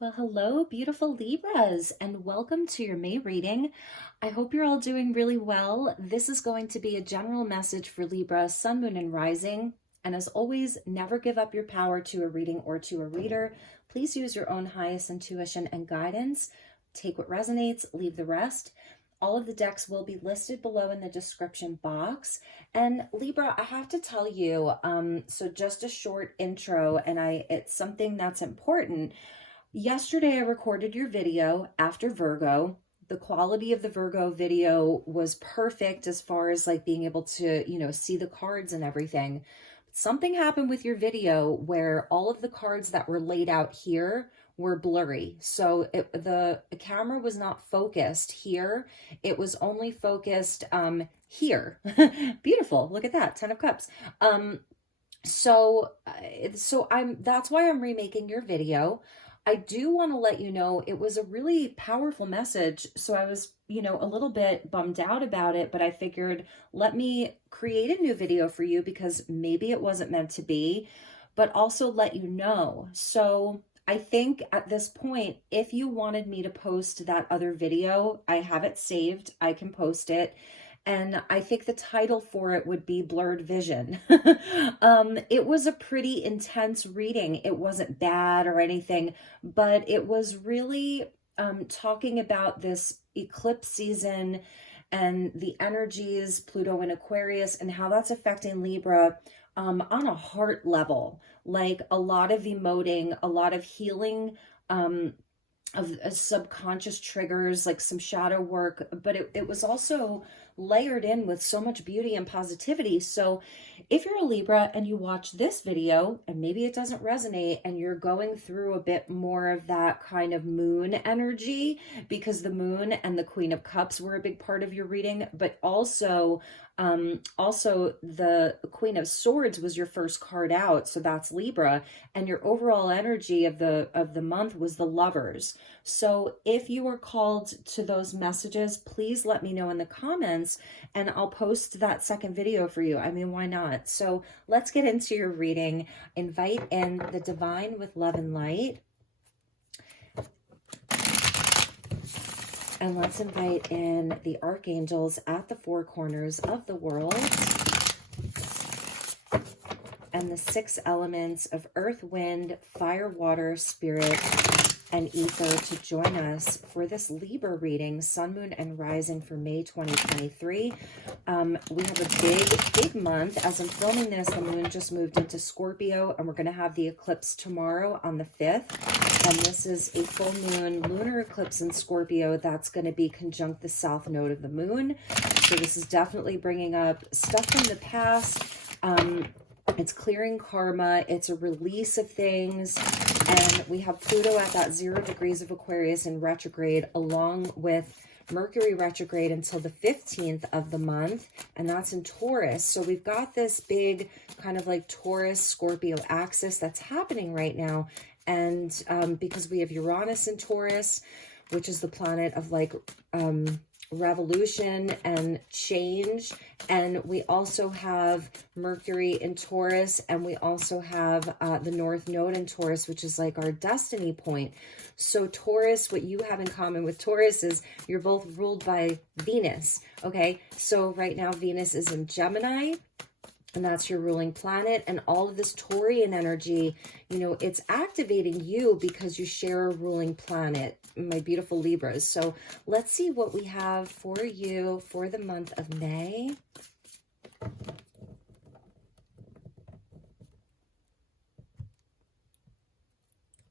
Well, hello, beautiful Libras, and welcome to your May reading. I hope you're all doing really well. This is going to be a general message for Libra, Sun, Moon, and Rising. And as always, never give up your power to a reading or to a reader. Please use your own highest intuition and guidance. Take what resonates, leave the rest. All of the decks will be listed below in the description box. And Libra, I have to tell you, so just a short intro, and it's something that's important. Yesterday, I recorded your video after Virgo. The quality of the Virgo video was perfect as far as like being able to, see the cards and everything. Something happened with your video where all of the cards that were laid out here were blurry. So the camera was not focused here. It was only focused here. Beautiful. Look at that. 10 of Cups. So that's why I'm remaking your video. I do want to let you know it was a really powerful message. So I was, a little bit bummed out about it, but I figured let me create a new video for you because maybe it wasn't meant to be, but also let you know. So I think at this point, if you wanted me to post that other video, I have it saved. I can post it. And I think the title for it would be Blurred Vision. It was a pretty intense reading. It wasn't bad or anything, but it was really talking about this eclipse season and the energies, Pluto in Aquarius, and how that's affecting Libra on a heart level. Like a lot of emoting, a lot of healing, of subconscious triggers, like some shadow work, but it was also layered in with so much beauty and positivity. So if you're a Libra and you watch this video and maybe it doesn't resonate and you're going through a bit more of that kind of moon energy, because the moon and the Queen of Cups were a big part of your reading, but also the Queen of Swords was your first card out, so that's Libra, and your overall energy of the month was the Lovers. So if you are called to those messages, please let me know in the comments and I'll post that second video for you. I mean, why not? So let's get into your reading. Invite in the divine with love and light. And let's invite in the archangels at the four corners of the world. And the 6 elements of earth, wind, fire, water, spirit, and ether to join us for this Libra reading, Sun, Moon, and Rising for May 2023. We have a big month. As I'm filming this, the moon just moved into Scorpio, and we're going to have the eclipse tomorrow on the 5th. And this is a full moon lunar eclipse in Scorpio that's going to be conjunct the south node of the moon. So this is definitely bringing up stuff from the past. It's clearing karma. It's a release of things. And we have Pluto at that 0 degrees of Aquarius in retrograde, along with Mercury retrograde until the 15th of the month. And that's in Taurus. So we've got this big kind of like Taurus Scorpio axis that's happening right now. And because we have Uranus in Taurus, which is the planet of like revolution and change, and we also have Mercury in Taurus, and we also have the North Node in Taurus, which is like our destiny point. So Taurus, what you have in common with Taurus is you're both ruled by Venus. Okay, so right now Venus is in Gemini, and that's your ruling planet. And all of this Taurian energy, it's activating you because you share a ruling planet, my beautiful Libras. So let's see what we have for you for the month of May.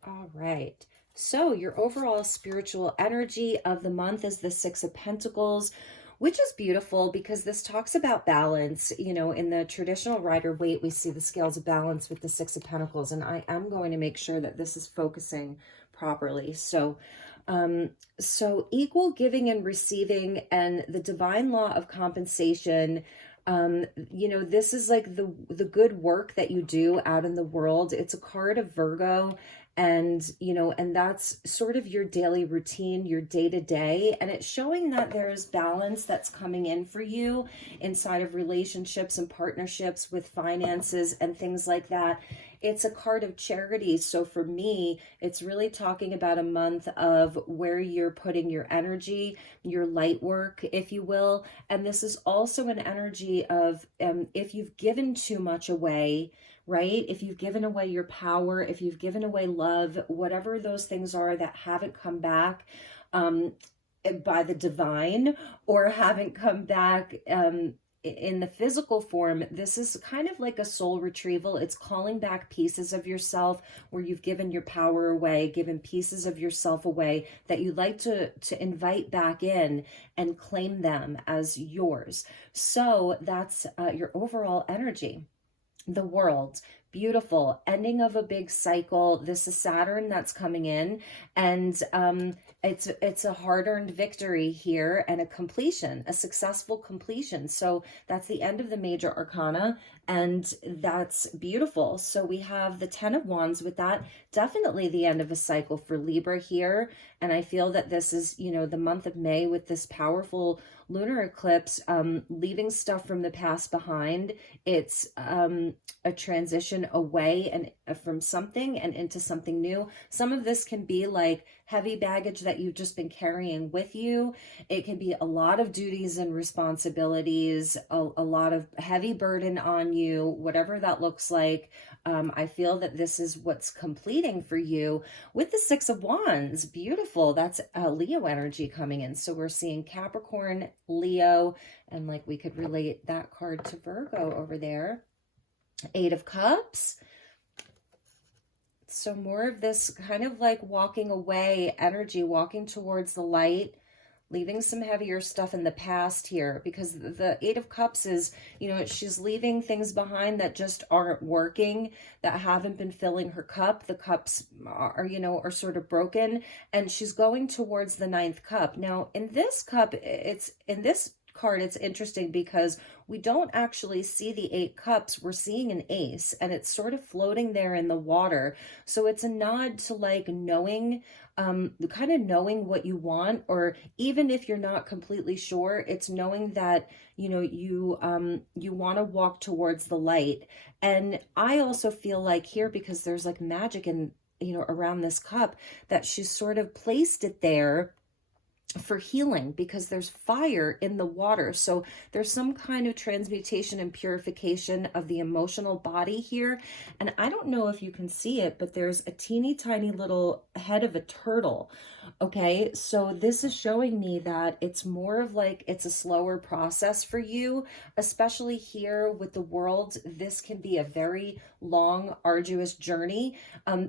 All right. So your overall spiritual energy of the month is the 6 of Pentacles, which is beautiful because this talks about balance. In the traditional Rider-Waite, we see the scales of balance with the 6 of Pentacles, and I am going to make sure that this is focusing properly. So equal giving and receiving, and the divine law of compensation. This is like the good work that you do out in the world. It's a card of Virgo. And that's sort of your daily routine, your day-to-day. And it's showing that there's balance that's coming in for you inside of relationships and partnerships with finances and things like that. it's a card of charity. So for me, it's really talking about a month of where you're putting your energy, your light work, if you will. And this is also an energy of if you've given too much away, right? If you've given away your power, if you've given away love, whatever those things are that haven't come back by the divine, or haven't come back in the physical form, this is kind of like a soul retrieval. It's calling back pieces of yourself where you've given your power away, given pieces of yourself away that you'd like to invite back in and claim them as yours. So that's your overall energy. The world, beautiful, ending of a big cycle. This is Saturn that's coming in, and it's a hard-earned victory here and a completion, a successful completion. So that's the end of the major arcana, and that's beautiful. So we have the 10 of Wands with that, definitely the end of a cycle for Libra here. And I feel that this is, you know, the month of May with this powerful lunar eclipse, leaving stuff from the past behind. It's a transition away and from something and into something new. Some of this can be like heavy baggage that you've just been carrying with you. It can be a lot of duties and responsibilities, a lot of heavy burden on you, whatever that looks like. I feel that this is what's completing for you with the 6 of Wands. Beautiful. That's Leo energy coming in. So we're seeing Capricorn, Leo, and like we could relate that card to Virgo over there. 8 of Cups. So more of this kind of like walking away energy, walking towards the light, leaving some heavier stuff in the past here, because the 8 of Cups is, you know, she's leaving things behind that just aren't working, that haven't been filling her cup. The cups are, you know, are sort of broken, and she's going towards the 9th cup. Now, in this cup, it's in this card, it's interesting because we don't actually see the 8 cups. We're seeing an ace, and it's sort of floating there in the water. So it's a nod to like knowing, kind of knowing what you want, or even if you're not completely sure, it's knowing that, you know, you want to walk towards the light. And I also feel like here, because there's like magic in, you know, around this cup, that she's sort of placed it there for healing, because there's fire in the water. So there's some kind of transmutation and purification of the emotional body here. And I don't know if you can see it, but there's a teeny tiny little head of a turtle. Okay, so this is showing me that it's more of like, it's a slower process for you, especially here with the world. This can be a very long, arduous journey,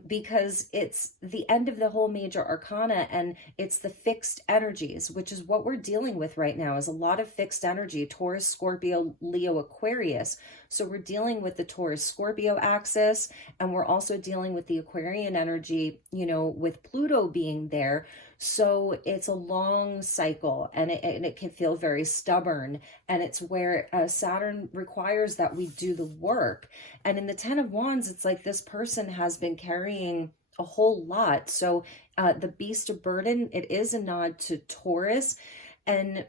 because it's the end of the whole major arcana, and it's the fixed energies, which is what we're dealing with right now, is a lot of fixed energy: Taurus, Scorpio, Leo, Aquarius. So we're dealing with the Taurus Scorpio axis, and we're also dealing with the Aquarian energy, you know, with Pluto being there. So it's a long cycle, and it can feel very stubborn. And it's where Saturn requires that we do the work. And in the 10 of Wands, it's like this person has been carrying a whole lot. So the beast of burden, it is a nod to Taurus. And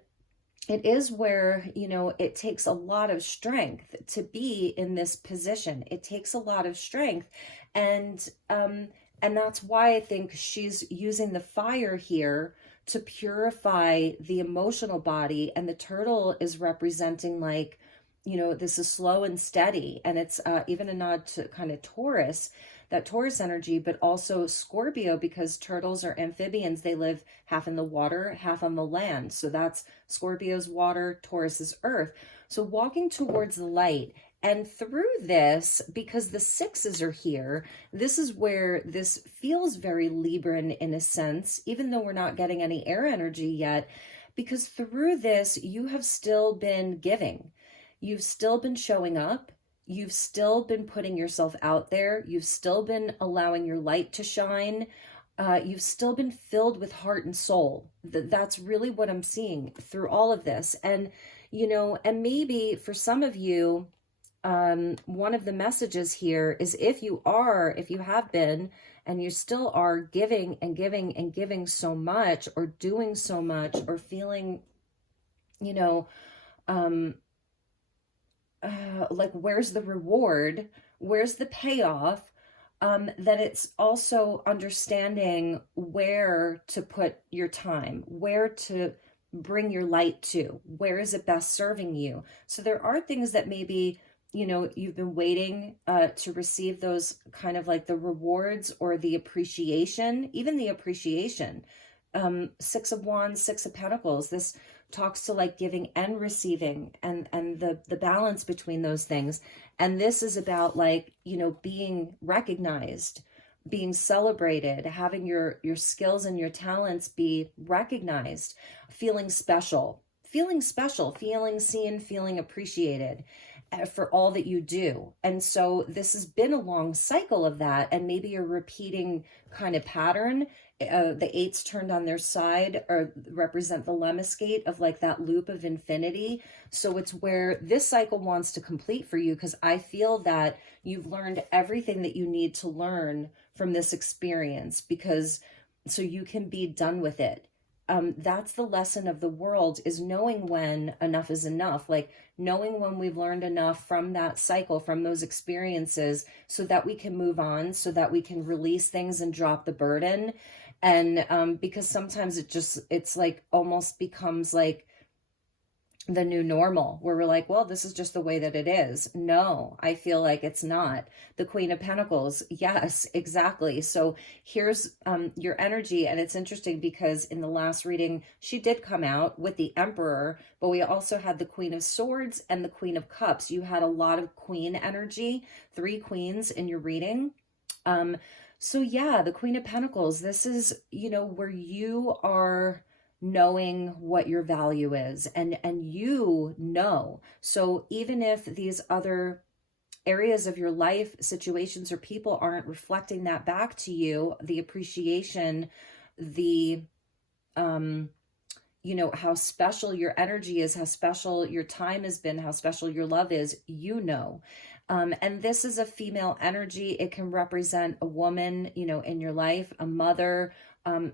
it is where, you know, it takes a lot of strength to be in this position. It takes a lot of strength. And that's why I think she's using the fire here to purify the emotional body. And the turtle is representing, like, you know, this is slow and steady. And it's even a nod to kind of Taurus, that Taurus energy, but also Scorpio, because turtles are amphibians. They live half in the water, half on the land. So that's Scorpio's water, Taurus's earth. So walking towards the light. And through this, because the 6s are here, this is where this feels very Libran in a sense, even though we're not getting any air energy yet, because through this, you have still been giving. You've still been showing up. You've still been putting yourself out there. You've still been allowing your light to shine. You've still been filled with heart and soul. That's really what I'm seeing through all of this. And, you know, and maybe for some of you, one of the messages here is, if you have been, and you still are giving and giving and giving so much, or doing so much, or feeling, you know, like, where's the reward? Where's the payoff? that it's also understanding where to put your time, where to bring your light to, where is it best serving you. So there are things that maybe, you know, you've been waiting to receive those kind of like the rewards or the appreciation, even the appreciation. Six of Wands, Six of Pentacles. This talks to like giving and receiving, and the balance between those things. And this is about like, you know, being recognized, being celebrated, having your skills and your talents be recognized, feeling special, feeling seen, feeling appreciated for all that you do. And so this has been a long cycle of that, and maybe a repeating kind of pattern. The eights turned on their side or represent the lemniscate of like that loop of infinity. So it's where this cycle wants to complete for you, because I feel that you've learned everything that you need to learn from this experience, because so you can be done with it. That's the lesson of the world, is knowing when enough is enough, like knowing when we've learned enough from that cycle, from those experiences, so that we can move on, so that we can release things and drop the burden. And because sometimes it's like almost becomes like the new normal, where we're like, well, this is just the way that it is. No, I feel like it's not. The Queen of Pentacles, yes, exactly. So here's your energy. And it's interesting because in the last reading, she did come out with the Emperor, but we also had the Queen of Swords and the Queen of Cups. You had a lot of Queen energy, 3 queens in your reading. So yeah, the Queen of Pentacles, this is, you know, where you are knowing what your value is, and you know. So even if these other areas of your life, situations or people aren't reflecting that back to you, the appreciation, the you know, how special your energy is, how special your time has been, how special your love is, you know. And this is a female energy. It can represent a woman, you know, in your life, a mother,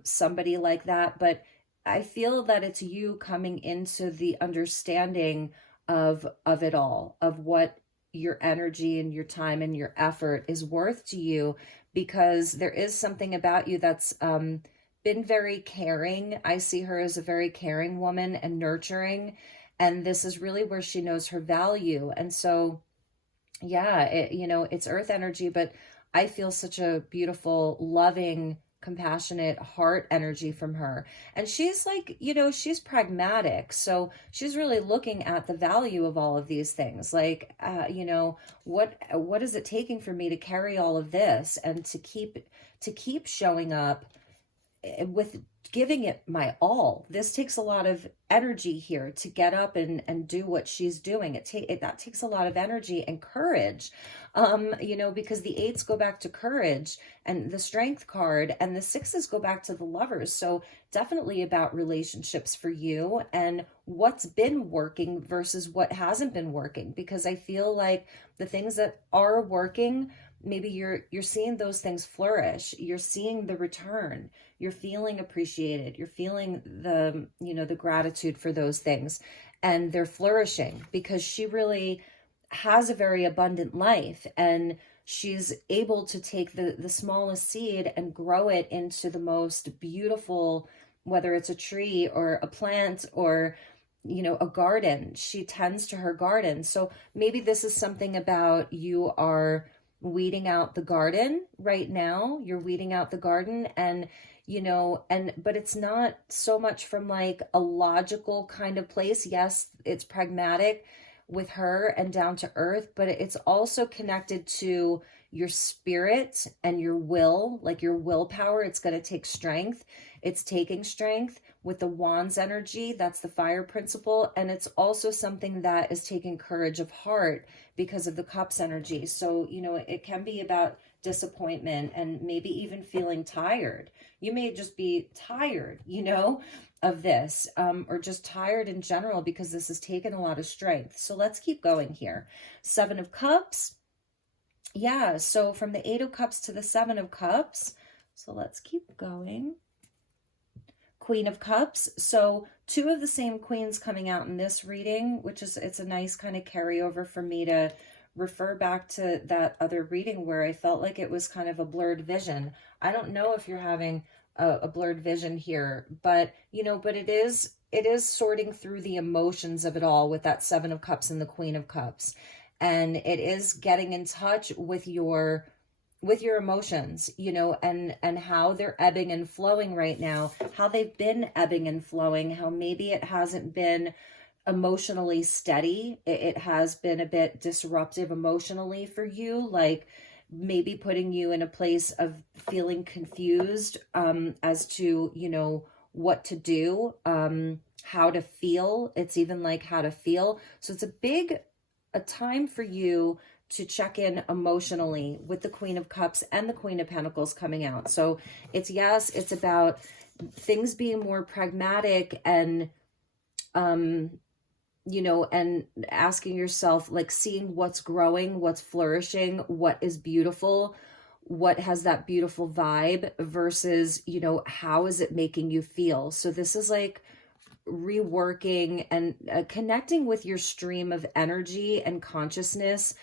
somebody like that. But I feel that it's you coming into the understanding of it all, of what your energy and your time and your effort is worth to you, because there is something about you that's been very caring. I see her as a very caring woman and nurturing, and this is really where she knows her value. And so yeah, you know, it's earth energy, but I feel such a beautiful, loving, compassionate heart energy from her. And she's like, you know, she's pragmatic. So she's really looking at the value of all of these things. Like, you know, what is it taking for me to carry all of this and to keep showing up with giving it my all. This takes a lot of energy here to get up and do what she's doing. That takes a lot of energy and courage, you know, because the 8s go back to courage and the strength card, and the 6s go back to the lovers. So definitely about relationships for you and what's been working versus what hasn't been working, because I feel like the things that are working, maybe you're seeing those things flourish. You're seeing the return. You're feeling appreciated. You're feeling the, you know, the gratitude for those things, and they're flourishing because she really has a very abundant life, and she's able to take the smallest seed and grow it into the most beautiful, whether it's a tree or a plant or, you know, a garden. She tends to her garden. So maybe this is something about you are weeding out the garden right now. You're weeding out the garden, and you know, but it's not so much from like a logical kind of place. Yes, it's pragmatic with her and down to earth, but it's also connected to your spirit and your will, like your willpower. It's going to take strength. It's taking strength with the Wands energy. That's the fire principle. And it's also something that is taking courage of heart because of the Cups energy. So, you know, it can be about disappointment and maybe even feeling tired. You may just be tired, you know, of this, or just tired in general, because this has taken a lot of strength. So let's keep going here. 7 of Cups. Yeah, so from the 8 of Cups to the 7 of Cups. So let's keep going. Queen of Cups. So 2 of the same queens coming out in this reading, which is, it's a nice kind of carryover for me to refer back to that other reading where I felt like it was kind of a blurred vision. I don't know if you're having a blurred vision here, but but it is sorting through the emotions of it all with that Seven of Cups and the Queen of Cups. And it is getting in touch with your emotions, and how they're ebbing and flowing right now, how they've been ebbing and flowing, how maybe it hasn't been emotionally steady. It has been a bit disruptive emotionally for you, like maybe putting you in a place of feeling confused as to, what to do, how to feel. It's even like how to feel. So it's a time for you to check in emotionally with the Queen of Cups and the Queen of Pentacles coming out. So it's about things being more pragmatic and, and asking yourself, like seeing what's growing, what's flourishing, what is beautiful, what has that beautiful vibe versus, how is it making you feel? So this is like reworking and connecting with your stream of energy and consciousness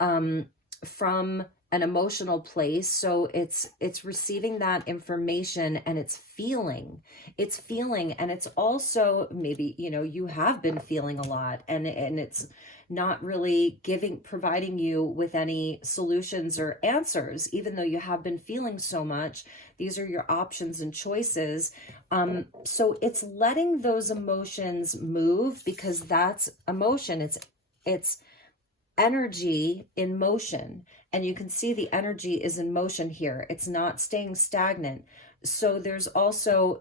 from an emotional place. So it's receiving that information and it's feeling, and it's also maybe, you have been feeling a lot and it's not really providing you with any solutions or answers, even though you have been feeling so much. These are your options and choices. So it's letting those emotions move, because that's emotion. It's energy in motion, and you can see the energy is in motion here. It's not staying stagnant. So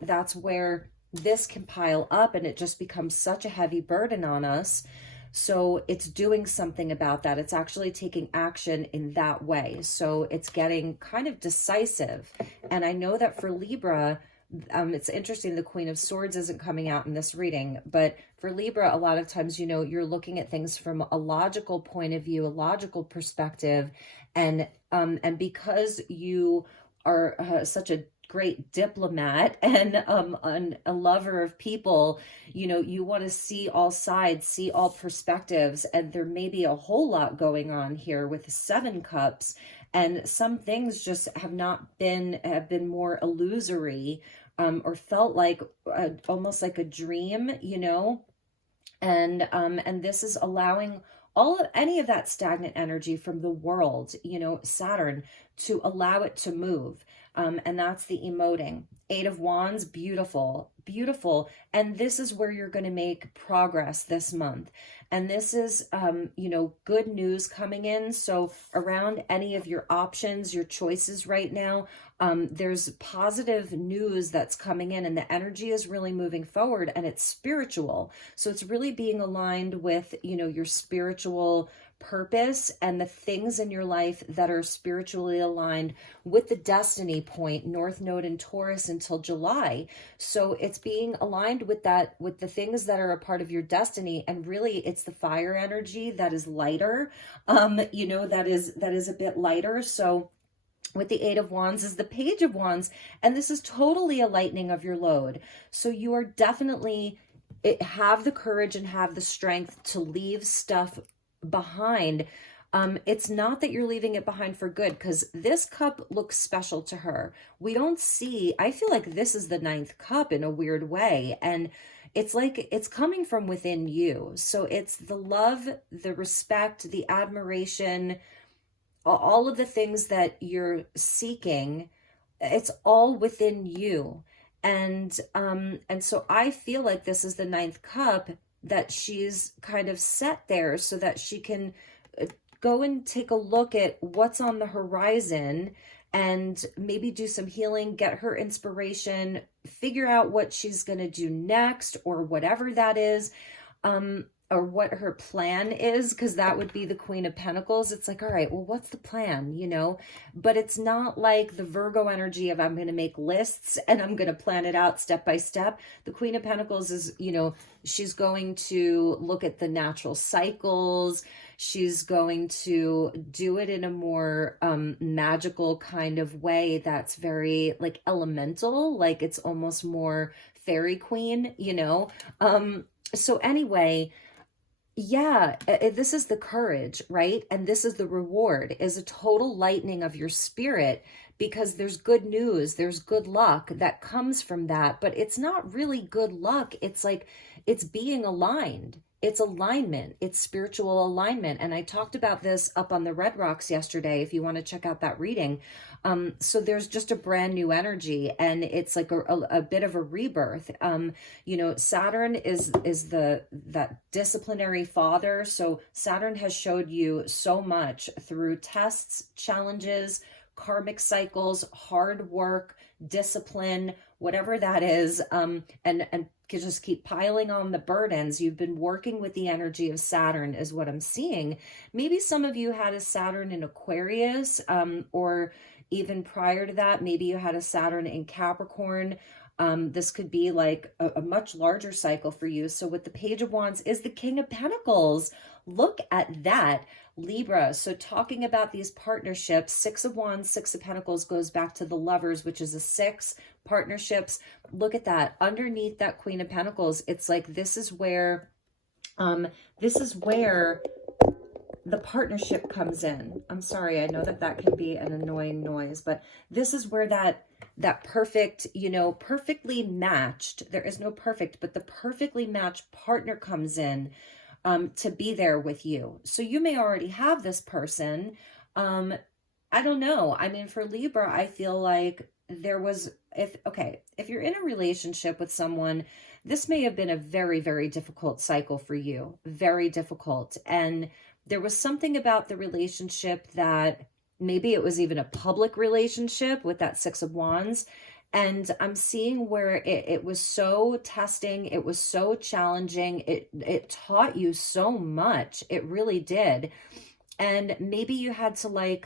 that's where this can pile up and it just becomes such a heavy burden on us. So it's doing something about that. It's actually taking action in that way. So it's getting kind of decisive. And I know that for Libra, it's interesting, the Queen of Swords isn't coming out in this reading, but for Libra, a lot of times, you're looking at things from a logical point of view, a logical perspective. And because you are such a great diplomat and a lover of people, you want to see all sides, see all perspectives. And there may be a whole lot going on here with the Seven Cups. And some things just have been more illusory, or felt like almost like a dream, and this is allowing any of that stagnant energy from the world, Saturn, to allow it to move. And that's the emoting. Eight of Wands, beautiful, beautiful. And this is where you're going to make progress this month. And this is, good news coming in. So around any of your options, your choices right now, there's positive news that's coming in, and the energy is really moving forward, and it's spiritual. So it's really being aligned with, your spiritual purpose and the things in your life that are spiritually aligned with the destiny point, North Node in Taurus until July. So it's being aligned with that, with the things that are a part of your destiny. And really it's the fire energy that is lighter, that is a bit lighter. So with the Eight of Wands is the Page of Wands, and this is totally a lightening of your load. So you are definitely have the courage and have the strength to leave stuff behind. It's not that you're leaving it behind for good, because this cup looks special to her. I feel like this is the ninth cup in a weird way, and it's like it's coming from within you. So it's the love, the respect, the admiration, all of the things that you're seeking. It's all within you. And so I feel like this is the ninth cup, that she's kind of set there so that she can go and take a look at what's on the horizon and maybe do some healing, get her inspiration, figure out what she's going to do next, or whatever that is, or what her plan is, because that would be the Queen of Pentacles. It's like, all right, well, what's the plan, But it's not like the Virgo energy of I'm going to make lists and I'm going to plan it out step by step. The Queen of Pentacles is, she's going to look at the natural cycles. She's going to do it in a more magical kind of way that's very like elemental, like it's almost more fairy queen, So anyway, Yeah, this is the courage, right? And this is the reward, is a total lightening of your spirit, because there's good news, there's good luck that comes from that, but it's not really good luck. It's like it's being aligned. It's alignment. It's spiritual alignment. And I talked about this up on the Red Rocks yesterday, if you want to check out that reading. So there's just a brand new energy, and it's like a bit of a rebirth. Saturn is that disciplinary father. So Saturn has showed you so much through tests, challenges, karmic cycles, hard work, discipline, whatever that is, and can just keep piling on the burdens. You've been working with the energy of Saturn, is what I'm seeing. Maybe some of you had a Saturn in Aquarius, or even prior to that, maybe you had a Saturn in Capricorn. This could be like a much larger cycle for you. So with the Page of Wands is the King of Pentacles. Look at that, Libra. So talking about these partnerships, Six of Wands, Six of Pentacles goes back to the Lovers, which is a 6 partnerships. Look at that. Underneath that Queen of Pentacles, it's like this is where the partnership comes in. I'm sorry, I know that can be an annoying noise, but this is where that perfect, perfectly matched, there is no perfect, but the perfectly matched partner comes in to be there with you. So you may already have this person. I don't know. I mean, for Libra, I feel like if you're in a relationship with someone, this may have been a very, very difficult cycle for you, very difficult. And there was something about the relationship that maybe it was even a public relationship with that Six of Wands. And I'm seeing where it was so testing. It was so challenging. It taught you so much. It really did. And maybe you had to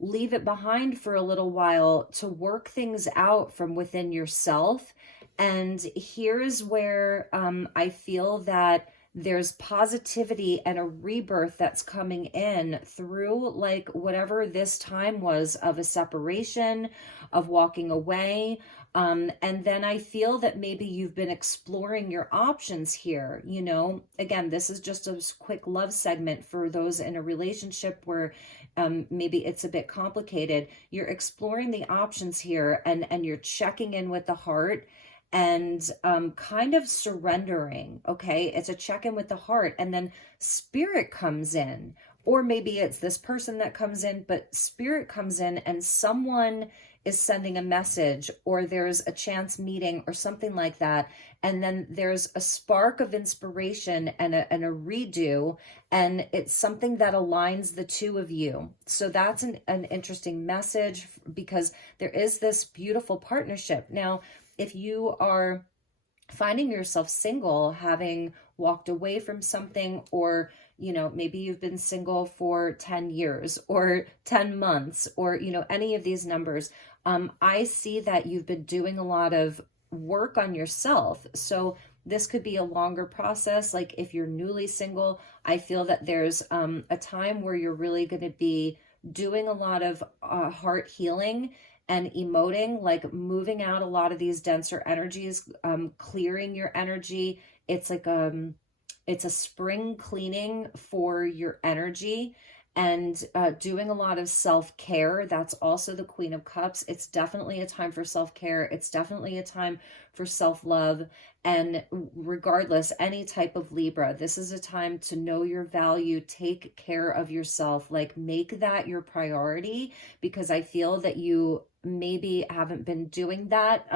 leave it behind for a little while to work things out from within yourself. And here's where I feel that there's positivity and a rebirth that's coming in through whatever this time was of a separation, of walking away. And then I feel that maybe you've been exploring your options here. Again, this is just a quick love segment for those in a relationship where maybe it's a bit complicated. You're exploring the options here, and you're checking in with the heart and kind of surrendering. Okay, it's a check-in with the heart, and then spirit comes in, or maybe it's this person that comes in, but spirit comes in and someone is sending a message, or there's a chance meeting or something like that, and then there's a spark of inspiration and a redo, and it's something that aligns the two of you. So that's an interesting message, because there is this beautiful partnership. Now, if you are finding yourself single, having walked away from something, or maybe you've been single for 10 years or 10 months, or any of these numbers, I see that you've been doing a lot of work on yourself. So this could be a longer process. Like if you're newly single, I feel that there's a time where you're really going to be doing a lot of heart healing and emoting, like moving out a lot of these denser energies, clearing your energy. It's like it's a spring cleaning for your energy, and doing a lot of self-care. That's also the Queen of Cups. It's definitely a time for self-care. It's definitely a time for self-love. And regardless, any type of Libra, this is a time to know your value, take care of yourself, make that your priority, because I feel that you maybe haven't been doing that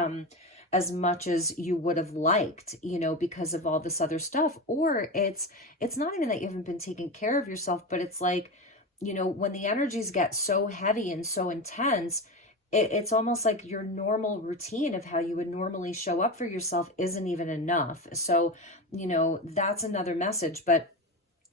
as much as you would have liked, because of all this other stuff. Or it's not even that you haven't been taking care of yourself, but it's when the energies get so heavy and so intense, it's almost like your normal routine of how you would normally show up for yourself isn't even enough. So, that's another message. But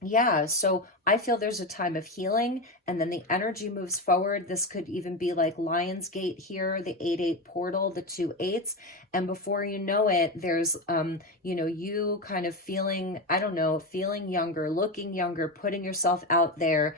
yeah, so I feel there's a time of healing, and then the energy moves forward. This could even be like Lionsgate here, the 8-8 portal, the 2 8s. And before you know it, there's, you kind of feeling, I don't know, feeling younger, looking younger, putting yourself out there,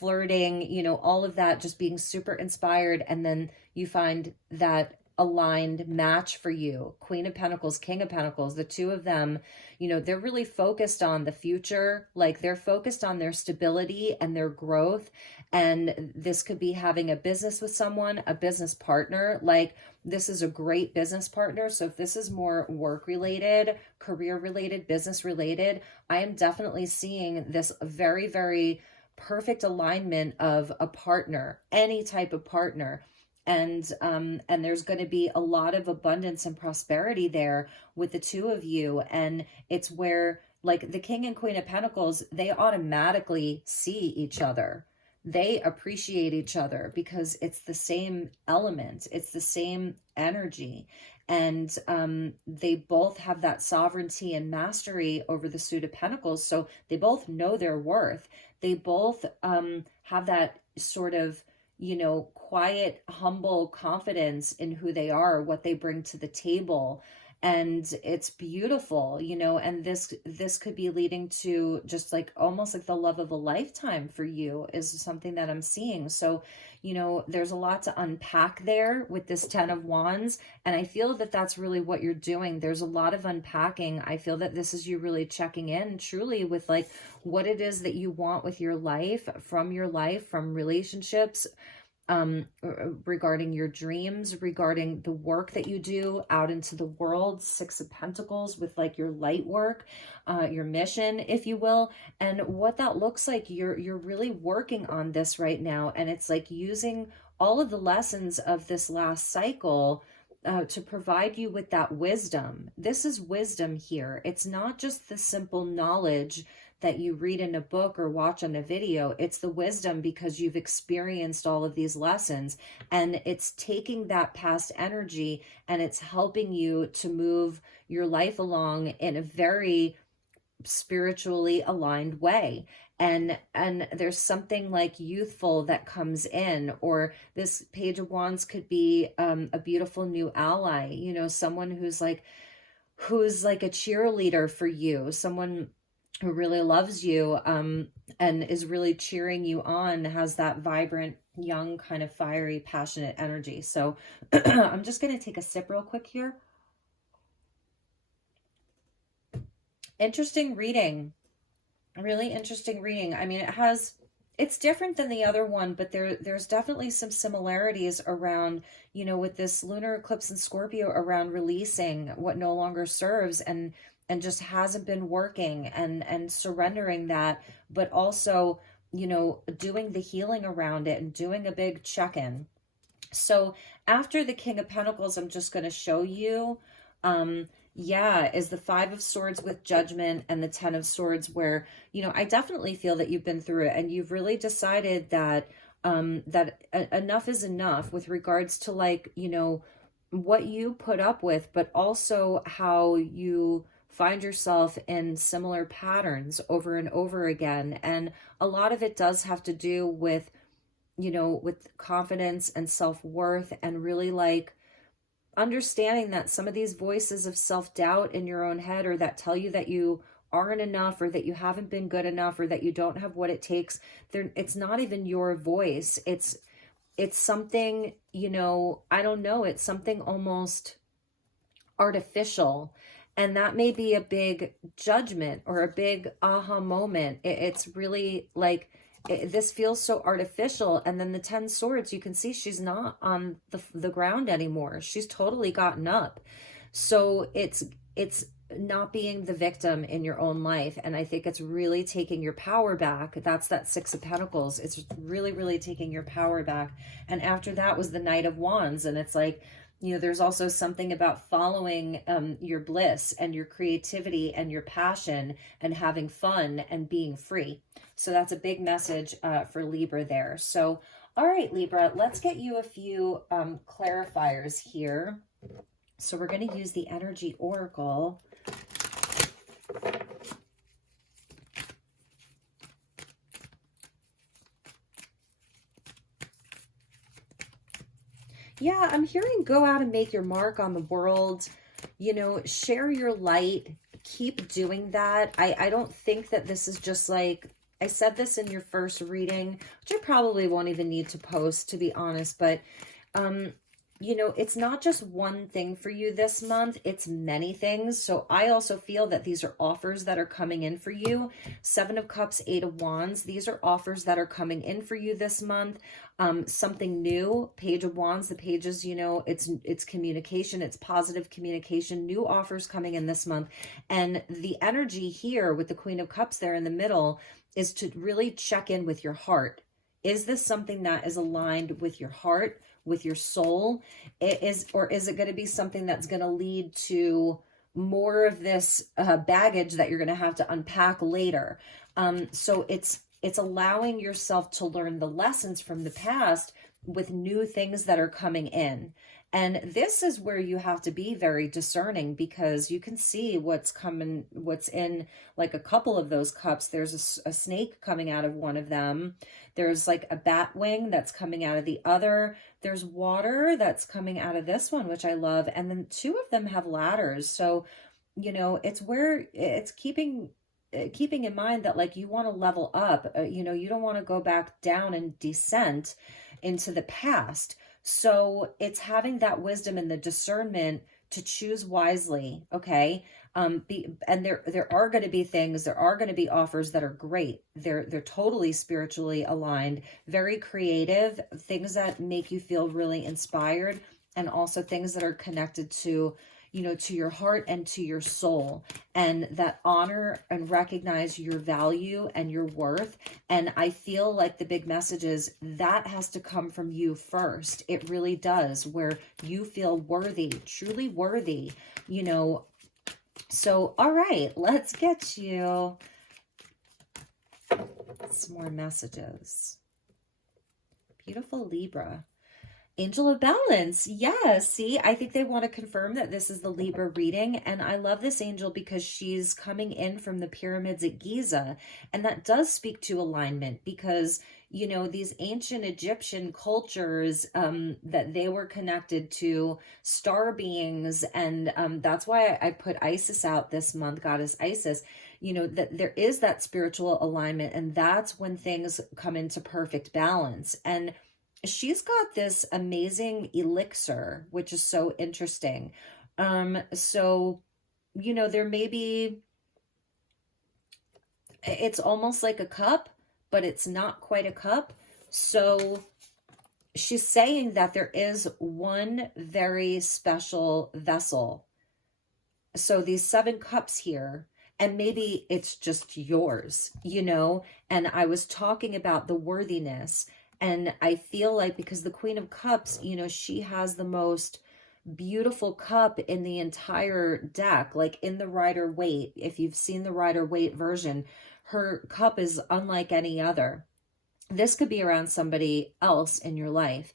flirting, all of that, just being super inspired. And then you find that aligned match for you. Queen of Pentacles, King of Pentacles, the two of them, you know, they're really focused on the future. Like they're focused on their stability and their growth. And this could be having a business with someone, a business partner. Like this is a great business partner. So if this is more work related, career related, business related, I am definitely seeing this very, very perfect alignment of a partner, any type of partner. And there's going to be a lot of abundance and prosperity there with the two of you. And it's where like the King and Queen of Pentacles, they automatically see each other. They appreciate each other because it's the same element, it's the same energy. And they both have that sovereignty and mastery over the Suit of Pentacles. So they both know their worth. They both have that sort of, you know, quiet, humble confidence in who they are, what they bring to the table. And it's beautiful, you know, and this could be leading to just like almost like the love of a lifetime for you is something that I'm seeing. So, you know, there's a lot to unpack there with this 10 of Wands. And I feel that that's really what you're doing. There's a lot of unpacking. I feel that this is you really checking in truly with like what it is that you want with your life, from relationships, regarding your dreams, regarding the work that you do out into the world. 6 of Pentacles with like your light work, your mission, if you will, and what that looks like. You're really working on this right now, and it's like using all of the lessons of this last cycle to provide you with that wisdom. This is wisdom here. It's not just the simple knowledge that you read in a book or watch on a video. It's the wisdom because you've experienced all of these lessons, and it's taking that past energy and it's helping you to move your life along in a very spiritually aligned way. And there's something like youthful that comes in, or this Page of Wands could be a beautiful new ally, you know, someone who's like a cheerleader for you, someone who really loves you and is really cheering you on, has that vibrant, young, kind of fiery, passionate energy. So I'm just going to take a sip real quick here. Interesting reading. Really interesting reading. I mean, it's different than the other one, but there's definitely some similarities around, you know, with this lunar eclipse in Scorpio, around releasing what no longer serves and just hasn't been working, and surrendering that, but also, you know, doing the healing around it and doing a big check-in. So after the King of Pentacles, I'm just going to show you, is the 5 of Swords with Judgment and the 10 of Swords, where, you know, I definitely feel that you've been through it and you've really decided that, enough is enough with regards to, like, you know, what you put up with, but also how you find yourself in similar patterns over and over again. And a lot of it does have to do with, you know, with confidence and self-worth, and really like understanding that some of these voices of self-doubt in your own head, or that tell you that you aren't enough, or that you haven't been good enough, or that you don't have what it takes, it's not even your voice. It's something, you know, I don't know, it's something almost artificial. And that may be a big judgment or a big aha moment. It's really like, this feels so artificial. And then the 10 swords, you can see she's not on the ground anymore. She's totally gotten up. So it's not being the victim in your own life. And I think it's really taking your power back. That's that 6 of Pentacles. It's really, really taking your power back. And after that was the Knight of Wands. And it's like, you know, there's also something about following your bliss and your creativity and your passion and having fun and being free. So that's a big message for Libra there. So, all right, Libra, let's get you a few clarifiers here. So we're going to use the Energy Oracle. Yeah, I'm hearing go out and make your mark on the world, you know, share your light, keep doing that. I don't think that this is just like, I said this in your first reading, which I probably won't even need to post, to be honest, but you know, it's not just one thing for you this month, it's many things. So I also feel that these are offers that are coming in for you. Seven of Cups, Eight of Wands. These are offers that are coming in for you this month. Something new. Page of Wands. The pages, you know, it's communication. It's positive communication. New offers coming in this month. And the energy here with the Queen of Cups there in the middle is to really check in with your heart. Is this something that is aligned with your heart, with your soul? Or is it going to be something that's going to lead to more of this baggage that you're going to have to unpack later? So it's allowing yourself to learn the lessons from the past with new things that are coming in. And this is where you have to be very discerning, because you can see what's coming, what's in like a couple of those cups. There's a snake coming out of one of them. There's like a bat wing that's coming out of the other. There's water that's coming out of this one, which I love. And then two of them have ladders. So, you know, it's where it's keeping in mind that like you want to level up, you know, you don't want to go back down and descent into the past. So it's having that wisdom and the discernment to choose wisely. Okay. And there are going to be things, there are going to be offers that are great. They're totally spiritually aligned, very creative, things that make you feel really inspired, and also things that are connected to, you know, to your heart and to your soul, and that honor and recognize your value and your worth. And I feel like the big message is that has to come from you first. It really does, where you feel worthy, truly worthy, you know. So, all right, let's get you some more messages. Beautiful Libra. Angel of Balance. Yes. See, I think they want to confirm that this is the Libra reading. And I love this angel because she's coming in from the pyramids at Giza. And that does speak to alignment, because, you know, these ancient Egyptian cultures, that they were connected to star beings. And that's why I put Isis out this month, Goddess Isis, you know, that there is that spiritual alignment. And that's when things come into perfect balance. And she's got this amazing elixir, which is so interesting. So, you know, there may be, it's almost like a cup, but it's not quite a cup. So she's saying that there is one very special vessel. So these 7 cups here, and maybe it's just yours, you know, and I was talking about the worthiness. And I feel like because the Queen of Cups, you know, she has the most beautiful cup in the entire deck, like in the Rider-Waite. If you've seen the Rider-Waite version, her cup is unlike any other. This could be around somebody else in your life.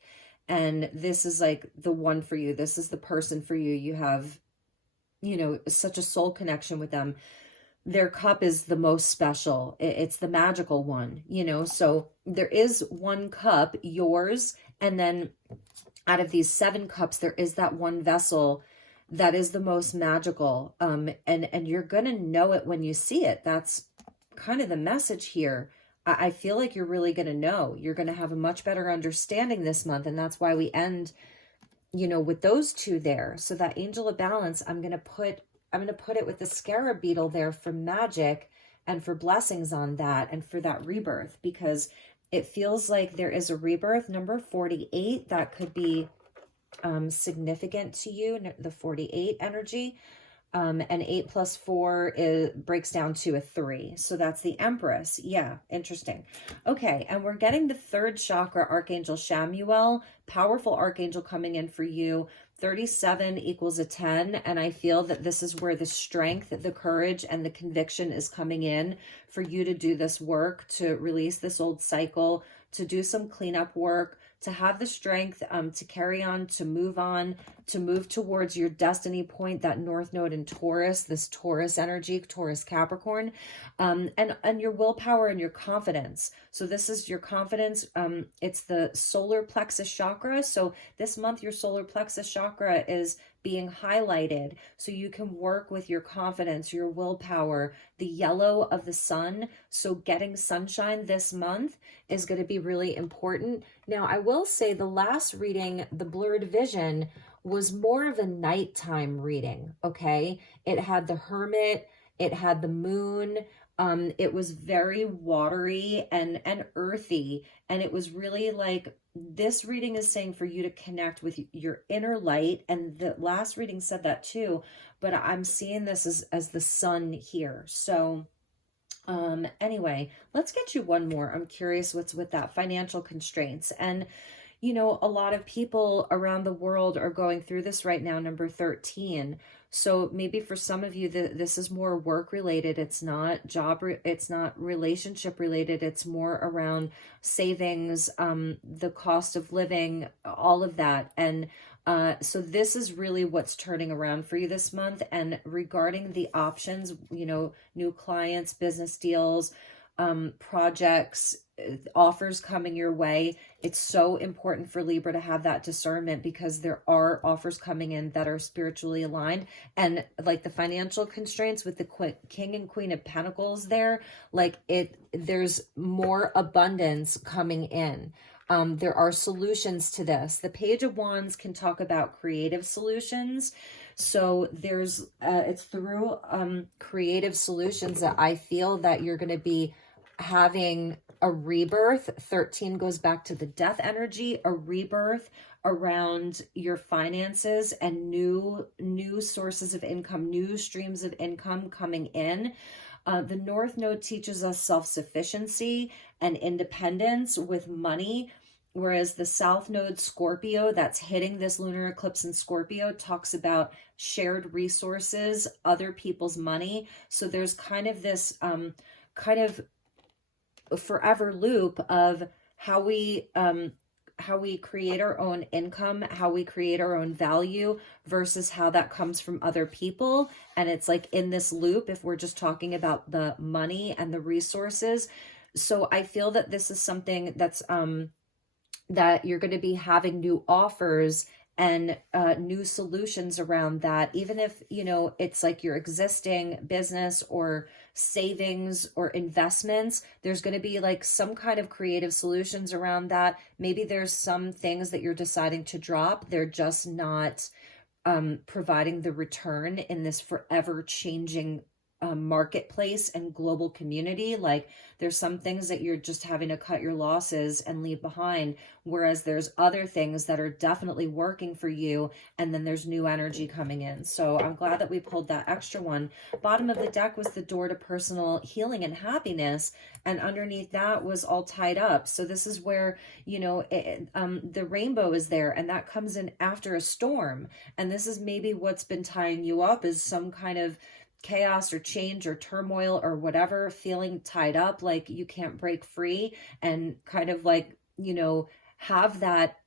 And this is like the one for you. This is the person for you. You have, you know, such a soul connection with them. Their cup is the most special. It's the magical one, you know. So there is one cup, yours, and then out of these 7 cups, there is that one vessel that is the most magical. And you're gonna know it when you see it. That's kind of the message here. I feel like you're really gonna know. You're gonna have a much better understanding this month, and that's why we end, you know, with those 2 there. So that Angel of Balance, I'm gonna put it with the scarab beetle there for magic and for blessings on that, and for that rebirth, because it feels like there is a rebirth. Number 48, that could be significant to you, the 48 energy. And 8 plus 4 breaks down to a 3. So that's the Empress. Yeah, interesting. Okay, and we're getting the 3rd chakra, Archangel Shamuel, powerful archangel coming in for you. 37 equals a 10. And I feel that this is where the strength, the courage, and the conviction is coming in for you to do this work, to release this old cycle, to do some cleanup work, to have the strength to carry on, to move towards your destiny point, that North Node in Taurus, this Taurus energy, Taurus Capricorn, and your willpower and your confidence. So this is your confidence. It's the solar plexus chakra. So this month, your solar plexus chakra is being highlighted so you can work with your confidence, your willpower, the yellow of the sun. So getting sunshine this month is going to be really important. Now, I will say the last reading, the blurred vision, was more of a nighttime reading, okay? It had the Hermit, it had the moon, it was very watery and earthy, and it was really like, this reading is saying for you to connect with your inner light, and the last reading said that too, but I'm seeing this as the sun here. So anyway, let's get you one more. I'm curious what's with that financial constraints. And you know, a lot of people around the world are going through this right now, number 13. So maybe for some of you, this is more work related. It's not it's not relationship related. It's more around savings, the cost of living, all of that. And so this is really what's turning around for you this month. And regarding the options, you know, new clients, business deals, projects, offers coming your way. It's so important for Libra to have that discernment, because there are offers coming in that are spiritually aligned. And like the financial constraints with the King and Queen of Pentacles there, like there's more abundance coming in. There are solutions to this. The Page of Wands can talk about creative solutions. So there's, it's through creative solutions that I feel that you're going to be having a rebirth. 13 goes back to the death energy, a rebirth around your finances and new sources of income, new streams of income coming in. The North Node teaches us self-sufficiency and independence with money, whereas the South Node, Scorpio, that's hitting this lunar eclipse in Scorpio, talks about shared resources, other people's money. So there's kind of this kind of forever loop of how we create our own income, how we create our own value versus how that comes from other people. And it's like in this loop, if we're just talking about the money and the resources. So I feel that this is something that's that you're going to be having new offers and new solutions around that. Even if, you know, it's like your existing business or savings or investments, there's going to be like some kind of creative solutions around that. Maybe there's some things that you're deciding to drop. They're just not providing the return in this forever changing marketplace and global community. Like there's some things that you're just having to cut your losses and leave behind, whereas there's other things that are definitely working for you, and then there's new energy coming in. So I'm glad that we pulled that extra one. Bottom of the deck was the door to personal healing and happiness, and underneath that was all tied up. So this is where, you know, the rainbow is there, and that comes in after a storm. And this is maybe what's been tying you up, is some kind of chaos or change or turmoil or whatever, feeling tied up, like you can't break free, and kind of like, you know, have that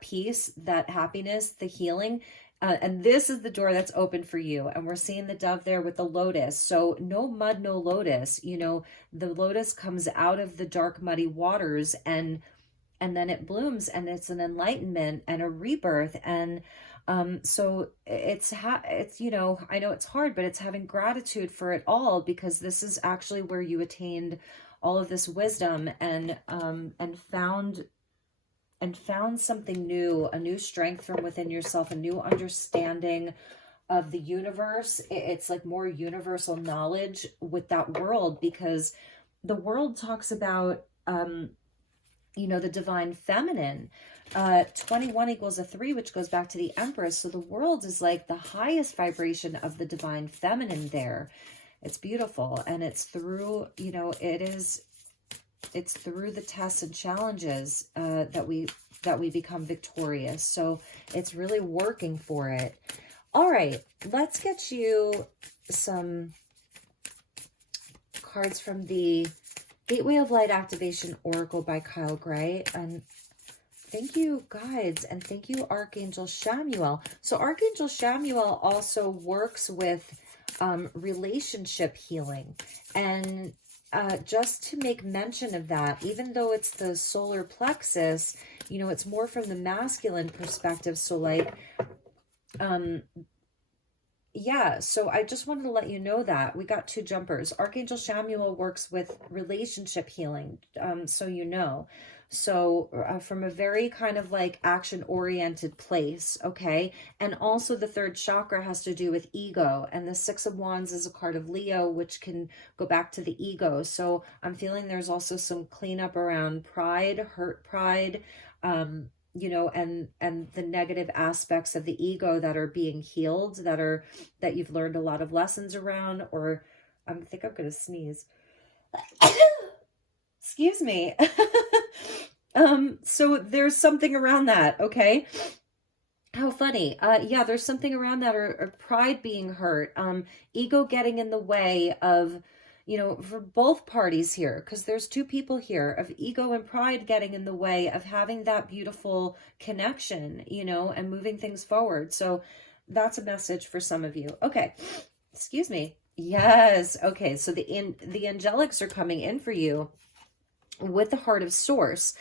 peace, that happiness, the healing. And this is the door that's open for you. And we're seeing the dove there with the lotus. So no mud, no lotus. You know, the lotus comes out of the dark, muddy waters, and then it blooms, and it's an enlightenment and a rebirth. And so it's, you know, I know it's hard, but it's having gratitude for it all, because this is actually where you attained all of this wisdom and found something new, a new strength from within yourself, a new understanding of the universe. It's like more universal knowledge with that world, because the world talks about, you know, the divine feminine. 21 equals a 3, which goes back to the Empress. So the world is like the highest vibration of the divine feminine there. It's beautiful. And it's through, you know, it's through the tests and challenges that we become victorious. So it's really working for it. All right, let's get you some cards from the Gateway of Light Activation Oracle by Kyle Gray. And thank you, guides, and thank you, Archangel Shamuel. So Archangel Shamuel also works with relationship healing. And just to make mention of that, even though it's the solar plexus, you know, it's more from the masculine perspective. So like Yeah, so I just wanted to let you know that we got two jumpers. Archangel Shamuel works with relationship healing, so you know. So from a very kind of like action-oriented place, okay? And also the third chakra has to do with ego, and the Six of Wands is a card of Leo, which can go back to the ego. So I'm feeling there's also some cleanup around pride, hurt pride, you know, and the negative aspects of the ego that are being healed, that you've learned a lot of lessons around. Or I think I'm gonna sneeze. Excuse me. So there's something around that, okay? How funny. Yeah, there's something around that, or pride being hurt, ego getting in the way of, you know, for both parties here, because there's two people here, of ego and pride getting in the way of having that beautiful connection, you know, and moving things forward. So that's a message for some of you. Okay, excuse me. Yes. Okay, so the angelics are coming in for you with the heart of source.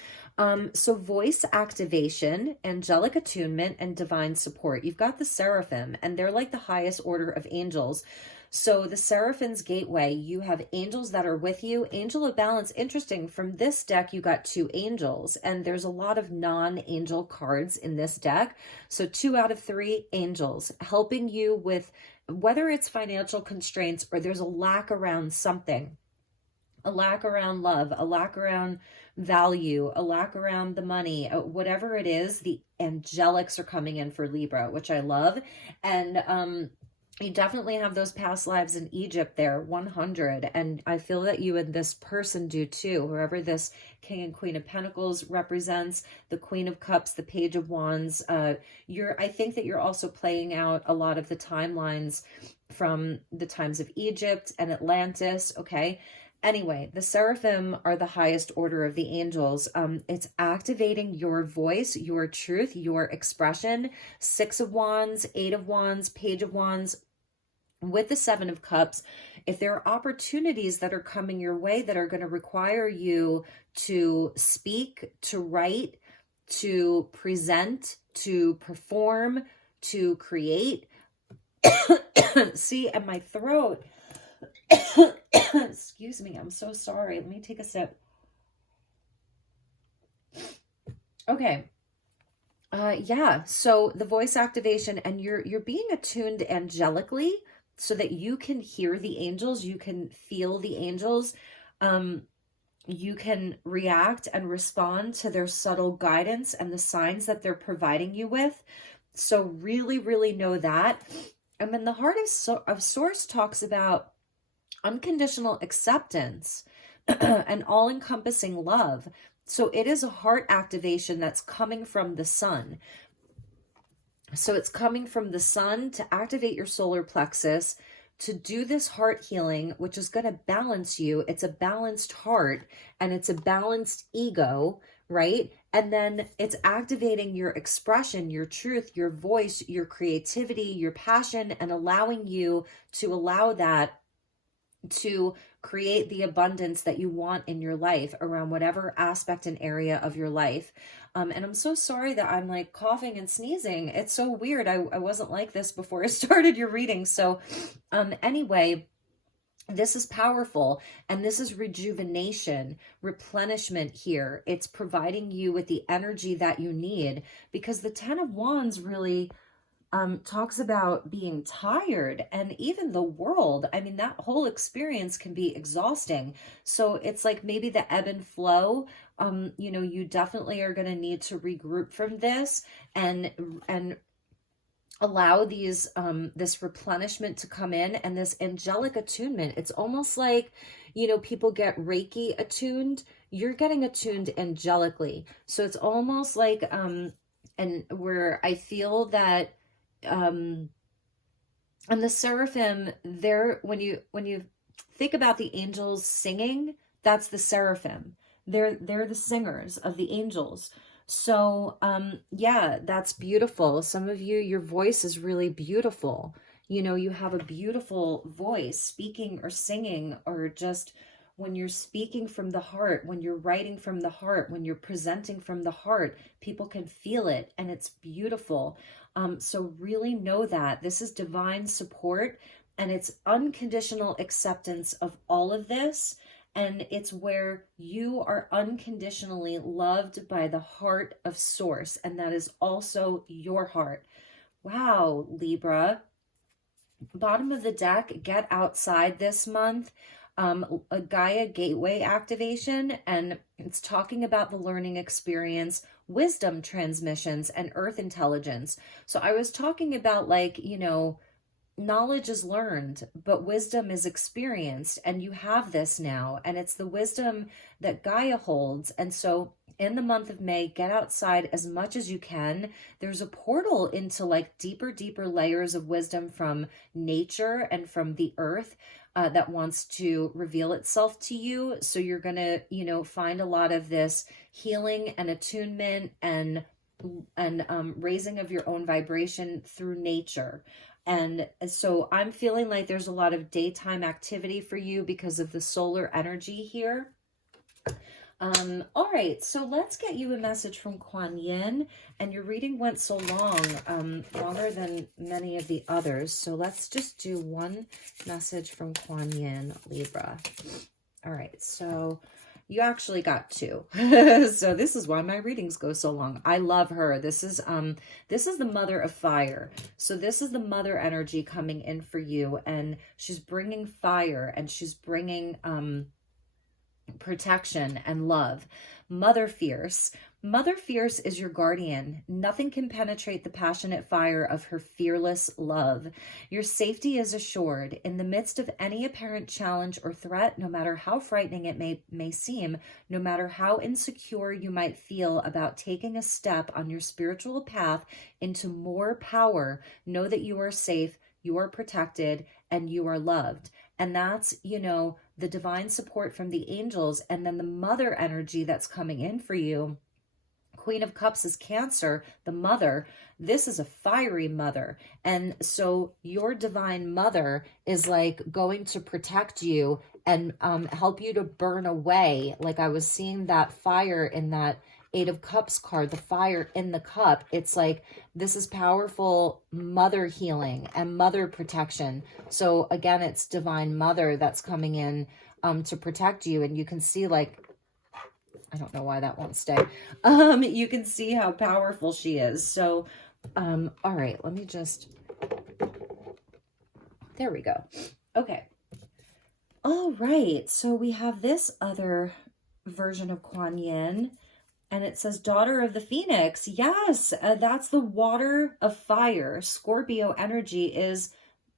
So voice activation, angelic attunement, and divine support. You've got the seraphim, and they're like the highest order of angels. So the Seraphim's gateway, you have angels that are with you. Angel of balance. Interesting. From this deck, you got two angels, and there's a lot of non-angel cards in this deck. So 2 out of 3 angels helping you with whether it's financial constraints or there's a lack around something. A lack around love, a lack around value, a lack around the money, whatever it is, the angelics are coming in for Libra, which I love. And you definitely have those past lives in Egypt there, 100. And I feel that you and this person do too, whoever this King and Queen of Pentacles represents, the Queen of Cups, the Page of Wands. I think that you're also playing out a lot of the timelines from the times of Egypt and Atlantis, okay? Anyway, the seraphim are the highest order of the angels. It's activating your voice, your truth, your expression. 6 of Wands, 8 of Wands, Page of Wands, with the 7 of Cups. If there are opportunities that are coming your way that are going to require you to speak, to write, to present, to perform, to create. See, and my throat. Excuse me, I'm so sorry. Let me take a sip. Okay. Yeah, so the voice activation, and you're being attuned angelically so that you can hear the angels, you can feel the angels, you can react and respond to their subtle guidance and the signs that they're providing you with. So really, really know that. And then the heart of source talks about unconditional acceptance and all-encompassing love. So it is a heart activation that's coming from the sun. So it's coming from the sun to activate your solar plexus, to do this heart healing, which is going to balance you. It's a balanced heart and it's a balanced ego, right? And then it's activating your expression, your truth, your voice, your creativity, your passion, and allowing you to allow that to create the abundance that you want in your life around whatever aspect and area of your life. And I'm so sorry that I'm like coughing and sneezing. It's so weird. I wasn't like this before I started your reading. So anyway, this is powerful, and this is rejuvenation, replenishment here. It's providing you with the energy that you need, because the 10 of Wands really talks about being tired, and even the world. I mean, that whole experience can be exhausting. So it's like maybe the ebb and flow. You know, you definitely are going to need to regroup from this and allow these this replenishment to come in, and this angelic attunement. It's almost like, you know, people get Reiki attuned. You're getting attuned angelically. So it's almost like and where I feel that and the seraphim, there, when you think about the angels singing, that's the seraphim. They're the singers of the angels. So yeah, that's beautiful. Some of you, your voice is really beautiful. You know, you have a beautiful voice, speaking or singing or just when you're speaking from the heart, when you're writing from the heart, when you're presenting from the heart, people can feel it and it's beautiful. So really know that this is divine support and it's unconditional acceptance of all of this. And it's where you are unconditionally loved by the heart of Source. And that is also your heart. Wow, Libra. Bottom of the deck, get outside this month. A Gaia gateway activation, and it's talking about the learning experience, wisdom transmissions, and earth intelligence. So I was talking about, like, knowledge is learned, but wisdom is experienced, and you have this now, and it's the wisdom that Gaia holds. And so in the month of May, get outside as much as you can. There's a portal into like deeper layers of wisdom from nature and from the earth that wants to reveal itself to you. So you're gonna, find a lot of this healing and attunement and raising of your own vibration through nature. And so I'm feeling like there's a lot of daytime activity for you because of the solar energy here. All right, so let's get you a message from Kuan Yin. And your reading went so long, longer than many of the others. So let's just do one message from Kuan Yin, Libra. All right, so you actually got two. So this is why my readings go so long. I love her. This is the mother of fire. So this is the mother energy coming in for you, and she's bringing fire, and she's bringing protection and love. Mother Fierce. Mother Fierce is your guardian. Nothing can penetrate the passionate fire of her fearless love. Your safety is assured. In the midst of any apparent challenge or threat, no matter how frightening it may seem, no matter how insecure you might feel about taking a step on your spiritual path into more power, know that you are safe, you are protected, and you are loved. And that's, the divine support from the angels, and then the mother energy that's coming in for you. Queen of Cups is Cancer, the mother. This is a fiery mother. And so your divine mother is like going to protect you and help you to burn away. Like I was seeing that fire in that Eight of Cups card, the fire in the cup. It's like, this is powerful mother healing and mother protection. So again, it's divine mother that's coming in to protect you. And you can see, like, I don't know why that won't stay. You can see how powerful she is. So, all right, let me just, there we go. Okay. All right. So we have this other version of Kuan Yin, and it says daughter of the Phoenix. Yes, that's the water of fire. Scorpio energy is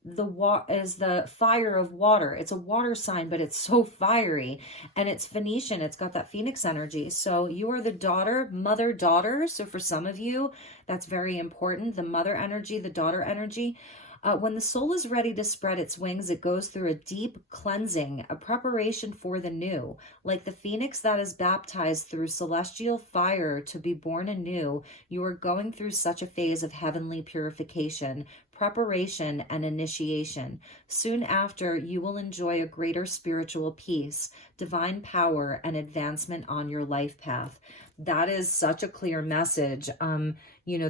the fire of water. It's a water sign, but it's so fiery, and it's Phoenician. It's got that Phoenix energy. So you are the mother daughter. So for some of you, that's very important. The mother energy, the daughter energy. When the soul is ready to spread its wings, it goes through a deep cleansing, a preparation for the new. Like the phoenix that is baptized through celestial fire to be born anew, you are going through such a phase of heavenly purification, preparation, and initiation. Soon after, you will enjoy a greater spiritual peace, divine power, and advancement on your life path. That is such a clear message.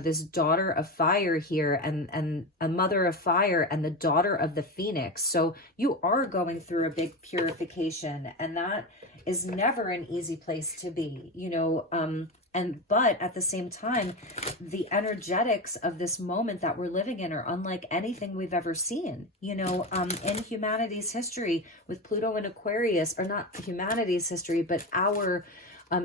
This daughter of fire here, and a mother of fire, and the daughter of the Phoenix. So you are going through a big purification, and that is never an easy place to be, but at the same time, the energetics of this moment that we're living in are unlike anything we've ever seen, in humanity's history with Pluto and Aquarius, or not humanity's history, but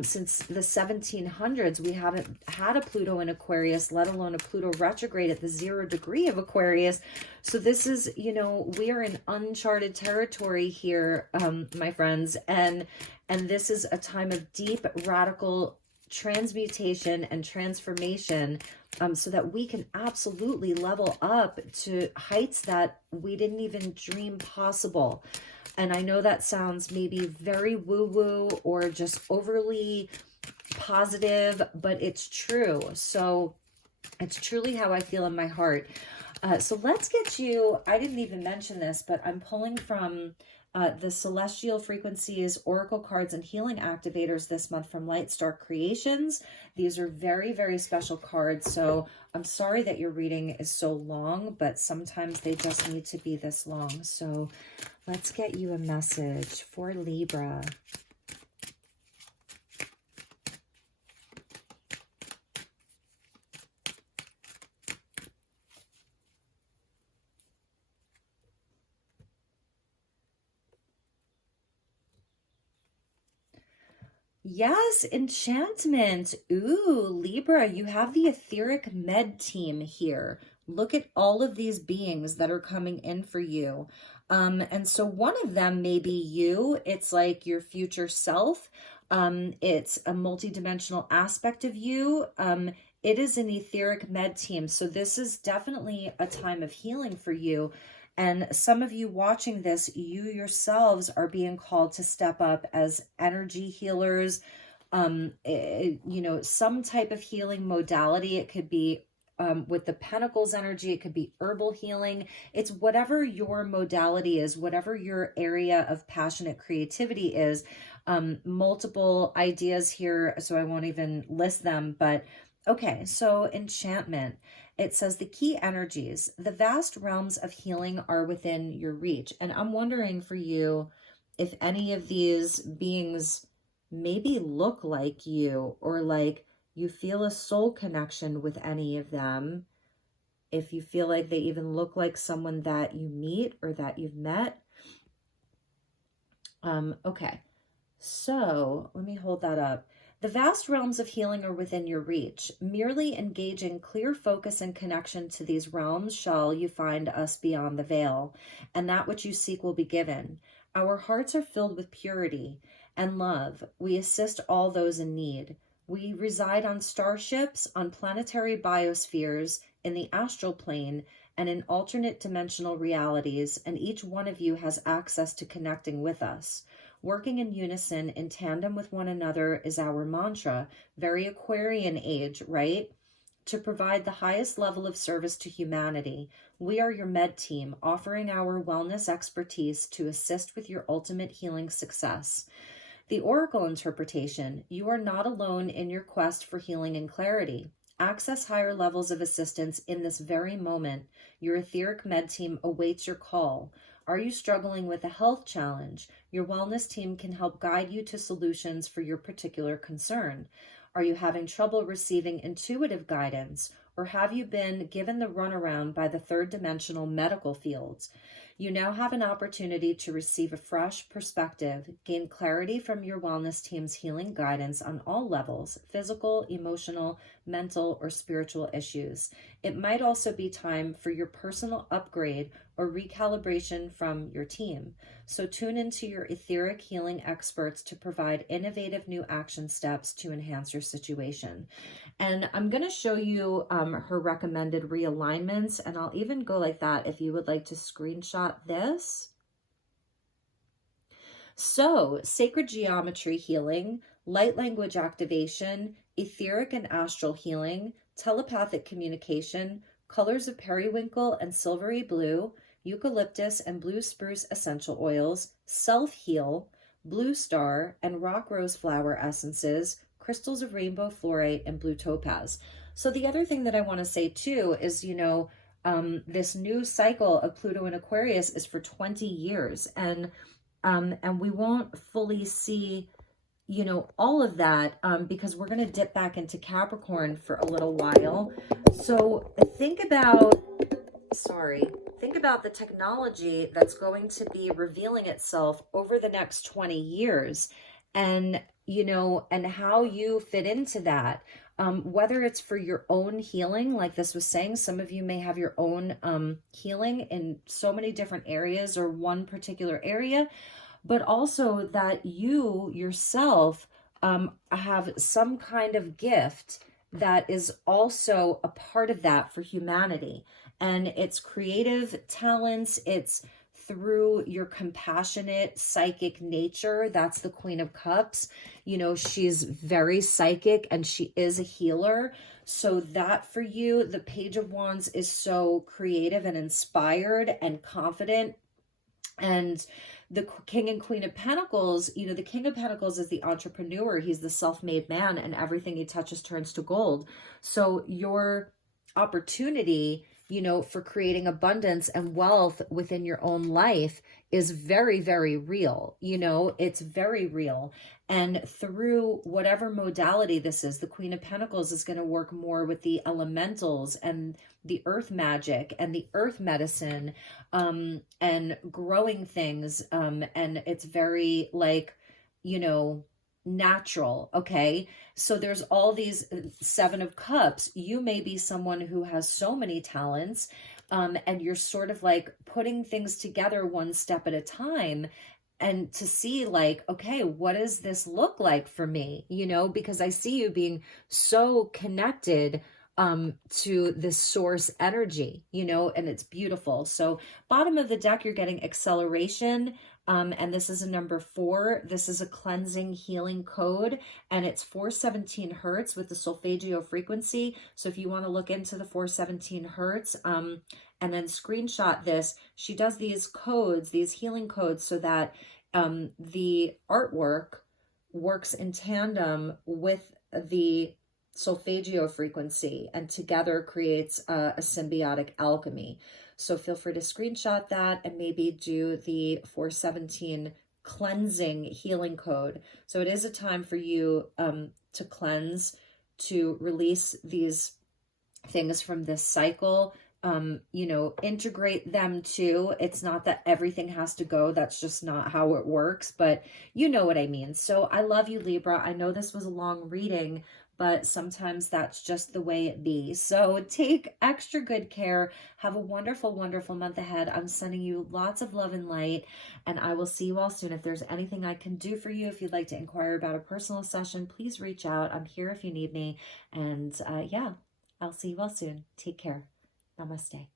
since the 1700s, we haven't had a Pluto in Aquarius, let alone a Pluto retrograde at the 0 degree of Aquarius. So this is, we are in uncharted territory here, my friends. And this is a time of deep, radical transmutation and transformation, so that we can absolutely level up to heights that we didn't even dream possible. And I know that sounds maybe very woo-woo or just overly positive, but it's true. So it's truly how I feel in my heart. So let's get you, I didn't even mention this, but I'm pulling from the celestial frequencies, oracle cards, and healing activators this month from LightStar Creations. These are very, very special cards. So I'm sorry that your reading is so long, but sometimes they just need to be this long. So let's get you a message for Libra. Yes, enchantment. Ooh, Libra, you have the etheric med team here. Look at all of these beings that are coming in for you. And so one of them may be you. It's like your future self. It's a multidimensional aspect of you. It is an etheric med team. So this is definitely a time of healing for you. And some of you watching this, you yourselves are being called to step up as energy healers, you know, some type of healing modality. It could be with the Pentacles energy, it could be herbal healing. It's whatever your modality is, whatever your area of passionate creativity is. Multiple ideas here, so I won't even list them, but okay, so enchantment. It says the key energies, the vast realms of healing are within your reach. And I'm wondering for you if any of these beings maybe look like you, or like you feel a soul connection with any of them. If you feel like they even look like someone that you meet or that you've met. Okay, so let me hold that up. The vast realms of healing are within your reach. Merely engaging clear focus and connection to these realms shall you find us beyond the veil, and that which you seek will be given. Our hearts are filled with purity and love. We assist all those in need. We reside on starships, on planetary biospheres, in the astral plane, and in alternate dimensional realities, and each one of you has access to connecting with us. Working in unison, in tandem with one another is our mantra. Very Aquarian age, right? To provide the highest level of service to humanity. We are your med team, offering our wellness expertise to assist with your ultimate healing success. The oracle interpretation. You are not alone in your quest for healing and clarity. Access higher levels of assistance in this very moment. Your etheric med team awaits your call. Are you struggling with a health challenge? Your wellness team can help guide you to solutions for your particular concern. Are you having trouble receiving intuitive guidance? Or have you been given the runaround by the third dimensional medical fields? You now have an opportunity to receive a fresh perspective, gain clarity from your wellness team's healing guidance on all levels, physical, emotional, mental, or spiritual issues. It might also be time for your personal upgrade or recalibration from your team. So tune into your etheric healing experts to provide innovative new action steps to enhance your situation. And I'm going to show you her recommended realignments, and I'll even go like that if you would like to screenshot this. So, sacred geometry healing, light language activation, etheric and astral healing, telepathic communication, colors of periwinkle and silvery blue, eucalyptus and blue spruce essential oils, self-heal, blue star and rock rose flower essences, crystals of rainbow fluorite, and blue topaz. So the other thing that I want to say too is, you know, this new cycle of Pluto and Aquarius is for 20 years. And we won't fully see, you know, all of that because we're going to dip back into Capricorn for a little while. So think about the technology that's going to be revealing itself over the next 20 years and, you know, and how you fit into that. Whether it's for your own healing, like this was saying, some of you may have your own healing in so many different areas or one particular area, but also that you yourself have some kind of gift that is also a part of that for humanity. And it's creative talents, it's through your compassionate psychic nature. That's the Queen of Cups. You know, she's very psychic and she is a healer. So that for you, the Page of Wands is so creative and inspired and confident. And the King and Queen of Pentacles, you know, the King of Pentacles is the entrepreneur. He's the self-made man, and everything he touches turns to gold. So your opportunity, you know, for creating abundance and wealth within your own life is very, very real. You know, it's very real. And through whatever modality this is, the Queen of Pentacles is going to work more with the elementals and the earth magic and the earth medicine, and growing things. And it's very like, you know, natural. Okay. So there's all these Seven of Cups. You may be someone who has so many talents, and you're sort of like putting things together one step at a time, and to see like, okay, what does this look like for me? You know, because I see you being so connected to this source energy, you know, and it's beautiful. So bottom of the deck, you're getting acceleration. And this is a number 4. This is a cleansing healing code, and it's 417 hertz with the solfeggio frequency. So if you want to look into the 417 hertz, and then screenshot this, she does these codes, these healing codes, so that the artwork works in tandem with the solfeggio frequency, and together creates a symbiotic alchemy. So feel free to screenshot that and maybe do the 417 cleansing healing code. So it is a time for you to cleanse, to release these things from this cycle, you know, integrate them too. It's not that everything has to go. That's just not how it works, but you know what I mean. So I love you, Libra. I know this was a long reading, but sometimes that's just the way it be. So take extra good care. Have a wonderful, wonderful month ahead. I'm sending you lots of love and light, and I will see you all soon. If there's anything I can do for you, if you'd like to inquire about a personal session, please reach out. I'm here if you need me. And yeah, I'll see you all soon. Take care. Namaste.